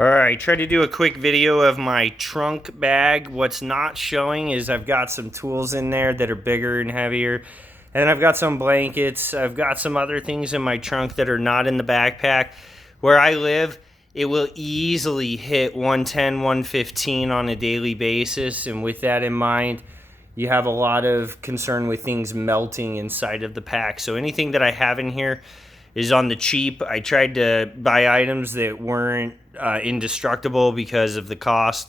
Alright, tried to do a quick video of my trunk bag. What's not showing is I've got some tools in there that are bigger and heavier. And then I've got some blankets. I've got some other things in my trunk that are not in the backpack. Where I live, it will easily hit 110, 115 on a daily basis. And with that in mind, you have a lot of concern with things melting inside of the pack. So anything that I have in here is on the cheap. I tried to buy items that weren't indestructible because of the cost,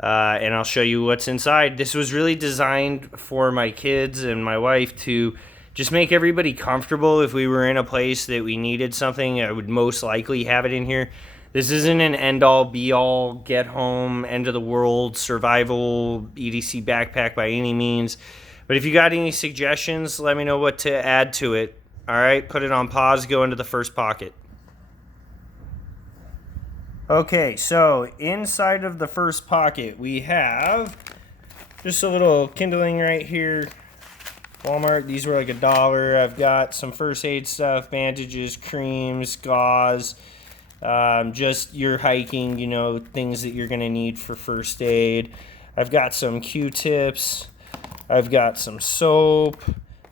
and I'll show you what's inside. This was really designed for my kids and my wife to just make everybody comfortable. If we were in a place that we needed something, I would most likely have it in here. This isn't an end-all, be-all, get-home, end-of-the-world, survival EDC backpack by any means. But if you got any suggestions, let me know what to add to it. All right, put it on pause, go into the first pocket. Okay, so inside of the first pocket, we have just a little kindling right here. Walmart, these were like $1. I've got some first aid stuff, bandages, creams, gauze, just your hiking, you know, things that you're going to need for first aid. I've got some Q-tips. I've got some soap.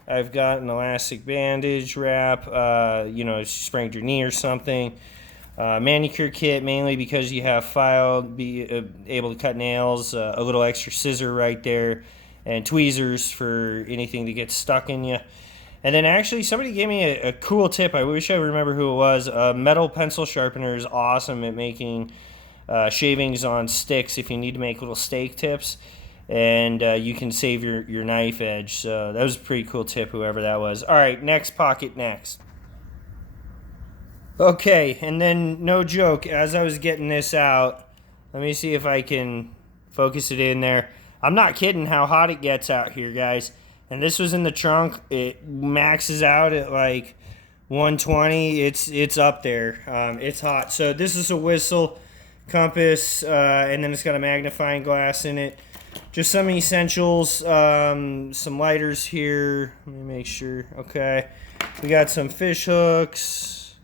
I've got an elastic bandage wrap, you know, if you sprained your knee or something. Manicure kit, mainly because you have file, be able to cut nails, a little extra scissor right there, and tweezers for anything that gets stuck in you. And then actually somebody gave me a cool tip. I wish I remember who it was. A metal pencil sharpener is awesome at making shavings on sticks if you need to make little steak tips. And you can save your knife edge. So that was a pretty cool tip, whoever that was. All right, next pocket next. Okay, and then no joke, as I was getting this out, let me see if I can focus it in there. I'm not kidding how hot it gets out here, guys. And this was in the trunk. It maxes out at like 120. It's up there. It's hot. So this is a whistle, compass, and then it's got a magnifying glass in it. Just some essentials, some lighters here. Let me make sure. Okay. We got some fish hooks,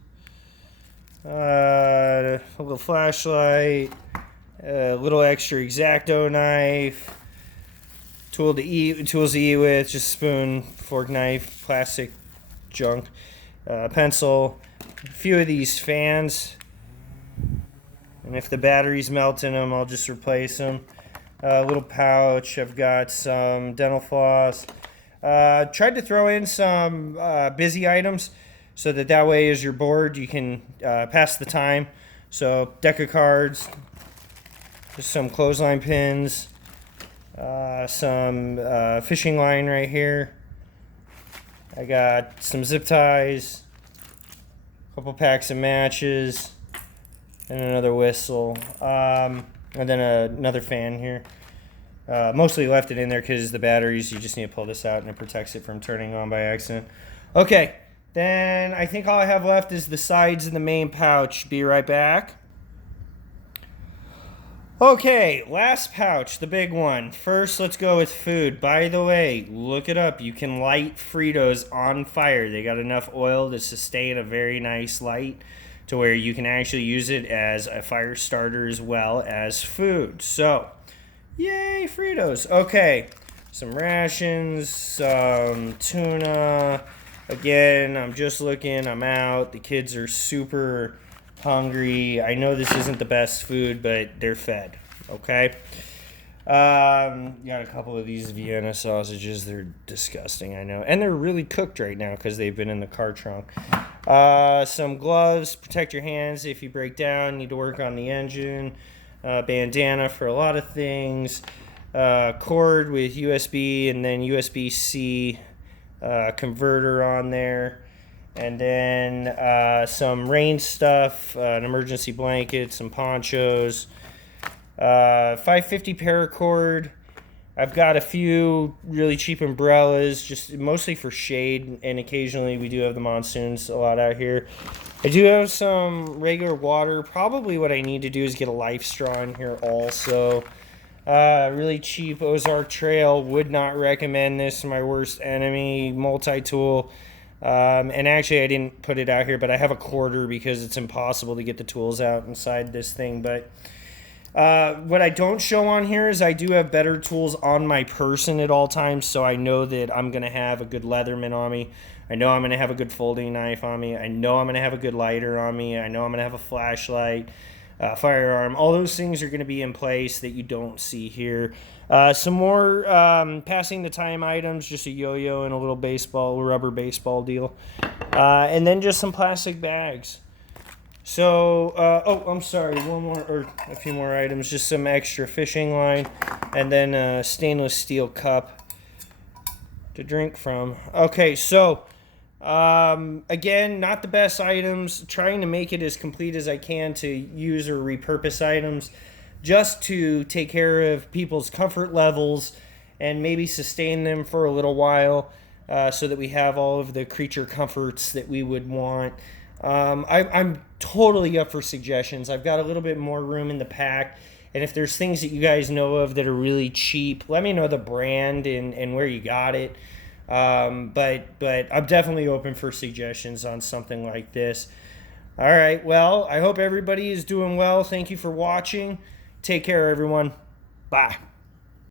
a little flashlight, a little extra X-Acto knife, tools to eat with, just spoon, fork, knife, plastic junk, pencil, a few of these fans. And if the batteries melt in them, I'll just replace them. A little pouch. I've got some dental floss. Tried to throw in some busy items so that way as you're bored you can pass the time. So deck of cards, just some clothesline pins, some fishing line right here. I got some zip ties, a couple packs of matches, and another whistle. And then another fan here. Mostly left it in there because the batteries, you just need to pull this out and it protects it from turning on by accident. Okay, then I think all I have left is the sides and the main pouch. Be right back. Okay, last pouch, the big one. First, let's go with food. By the way, look it up. You can light Fritos on fire. They got enough oil to sustain a very nice light to where you can actually use it as a fire starter as well as food. So, yay, Fritos. Okay, some rations, some tuna. Again, I'm just looking, I'm out. The kids are super hungry. I know this isn't the best food, but they're fed, okay? Got a couple of these Vienna sausages. They're disgusting, I know. And they're really cooked right now because they've been in the car trunk. Some gloves, protect your hands if you break down, need to work on the engine. Bandana for a lot of things. Cord with USB and then USB-C converter on there. And then some rain stuff, an emergency blanket, some ponchos. 550 paracord. I've got a few really cheap umbrellas, just mostly for shade, and occasionally we do have the monsoons a lot out here. I do have some regular water. Probably what I need to do is get a life straw in here also. Really cheap Ozark Trail. Would not recommend this. My worst enemy. Multi-tool. And actually, I didn't put it out here, but I have a quarter because it's impossible to get the tools out inside this thing. But what I don't show on here is I do have better tools on my person at all times, so I know that I'm going to have a good Leatherman on me. I know I'm going to have a good folding knife on me. I know I'm going to have a good lighter on me. I know I'm going to have a flashlight, firearm. All those things are going to be in place that you don't see here. Some more passing the time items, just a yo-yo and a little rubber baseball deal. And then just some plastic bags. So, I'm sorry, a few more items, just some extra fishing line, and then a stainless steel cup to drink from. Okay, so, again, not the best items, trying to make it as complete as I can to use or repurpose items, just to take care of people's comfort levels and maybe sustain them for a little while, so that we have all of the creature comforts that we would want. I'm totally up for suggestions. I've got a little bit more room in the pack, and if there's things that you guys know of that are really cheap, let me know the brand and where you got it. But I'm definitely open for suggestions on something like this. All right, well, I hope everybody is doing well. Thank you for watching. Take care, everyone. Bye.